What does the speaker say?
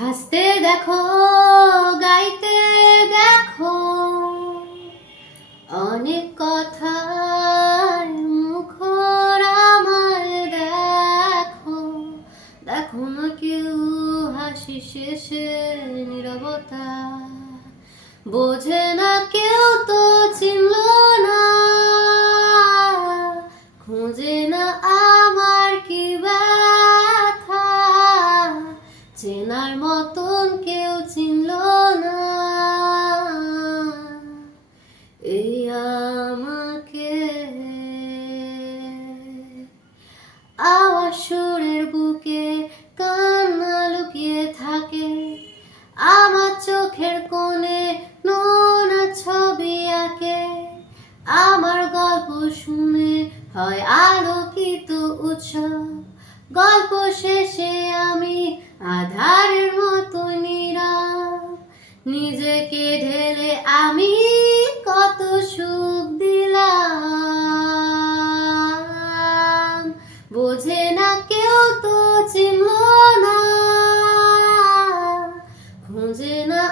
হাসতে দেখো, গাইতে দেখো, অনেক কথার মুখর আমার দেখো। দেখো না কেউ হাসি শেষে নীরবতা, বোঝে না কেউ তো চিনল না, খোঁজে না আমার কি ব্যথা, চেনার মতন কেউ চিনল না। এই আমাকে আওয়াজ সুরের বুকে কান্না লুকিয়ে থাকে, আমার চোখের কোণে নোনা ছবি আঁকে, আমার গল্প শুনে হয় আলোকিত উৎসব, গল্প শেষে আমি আধারের মতো নীরব, নিজেকে ঢেলে আমি কত সুখ দিলাম, বোঝে না কেউ তো চিনল না, খোঁজে না